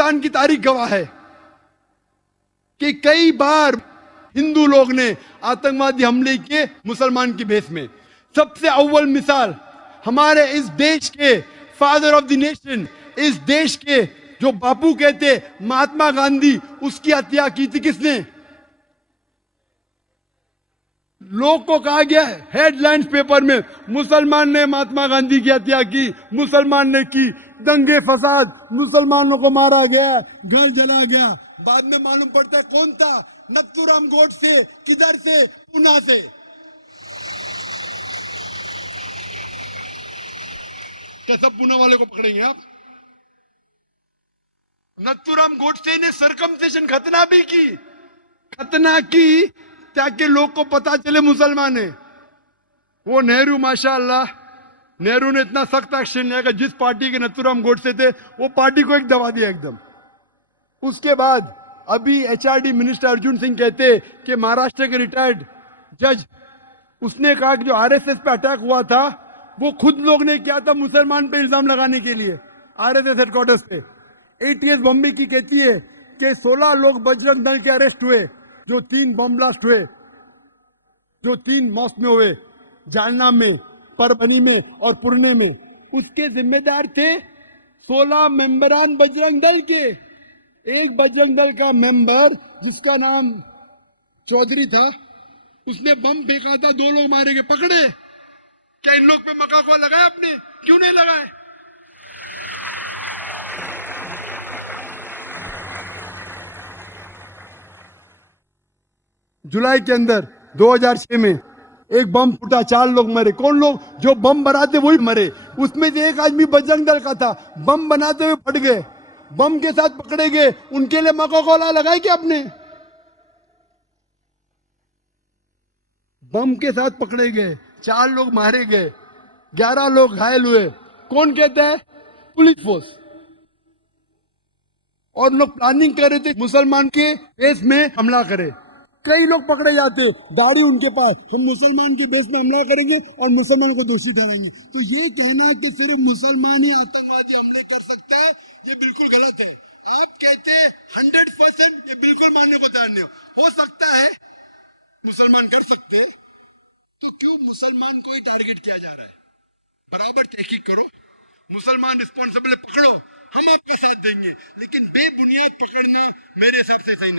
पाकिस्तान की तारीख गवाह है कि कई बार हिंदू लोग ने आतंकवादी हमले किए मुसलमान की भेष में। सबसे अव्वल मिसाल हमारे इस देश के फादर ऑफ द नेशन, इस देश के जो बापू कहते महात्मा गांधी, उसकी हत्या की थी किसने? लोग को कहा गया हेडलाइंस पेपर में, मुसलमान ने महात्मा गांधी की हत्या की, मुसलमान ने की, दंगे फसाद, मुसलमानों को मारा गया, घर जला गया। बाद में मालूम पड़ता है कौन था? नथुराम गोडसे। किधर से? पूना से। क्या सब पूना वाले को पकड़ेंगे आप? नथुराम गोडसे ने सरकमसिशन खतना भी की, खतना की ताकि लोग को पता चले मुसलमान है। वो नेहरू, माशाअल्लाह, नेहरू ने इतना सख्त एक्शन लिया कि जिस पार्टी के नथुराम गोडसे थे वो पार्टी को एक दबा दिया एकदम। उसके बाद अभी एचआरडी मिनिस्टर अर्जुन सिंह कहते कि महाराष्ट्र के रिटायर्ड जज, उसने कहा कि जो आरएसएस पे अटैक हुआ था वो खुद लोग ने किया था मुसलमान पे इल्जाम लगाने के लिए, आरएसएस हेडक्वार्टर्स पे। एटीएस बॉम्बे की कहती है कि 16 लोग बजरंग दल के अरेस्ट हुए, जो 3 बम ब्लास्ट हुए, जो 3 मॉस्क में हुए, जालना में, परभनी में और पुणे में, उसके जिम्मेदार थे 16 मेंबरान बजरंग दल के। एक बजरंग दल का मेंबर जिसका नाम चौधरी था, उसने बम फेंका था, 2 लोग मारे गए, पकड़े। क्या इन लोग पे मकाका लगाया आपने? क्यों नहीं लगाए? जुलाई के अंदर 2006 में एक बम फूटा, 4 लोग मरे। कौन लोग? जो बम बनाते वही मरे। उसमें से एक आदमी बजरंग दल का था, बम बनाते हुए फट गए, बम के साथ पकड़े गए। उनके लिए मकाका लगाई क्या आपने? बम के साथ पकड़े गए, 4 लोग मारे गए, 11 लोग घायल हुए। कौन कहता है? Police force. और लोग प्लानिंग कर रहे थे मुसलमान के बेस में हमला करे। कई लोग पकड़े जाते, दाढ़ी उनके पास, हम मुसलमान के बेस में हमला करेंगे और मुसलमान को दोषी ठहराएंगे। तो ये कहना कि सिर्फ मुसलमान ही आतंकवादी हमले कर सकता है, ये बिल्कुल गलत है। आप कहते 100%, ये बिल्कुल मानने को तैयार नहीं हो सकता है मुसलमान कर सकते, तो क्यों मुसलमान को ही टारगेट किया जा रहा है? बराबर तहकीक करो, मुसलमान रिस्पॉन्सिबल पकड़ो, हम आपका साथ देंगे, लेकिन बेबुनियाद पकड़ना मेरे हिसाब से सही नहीं।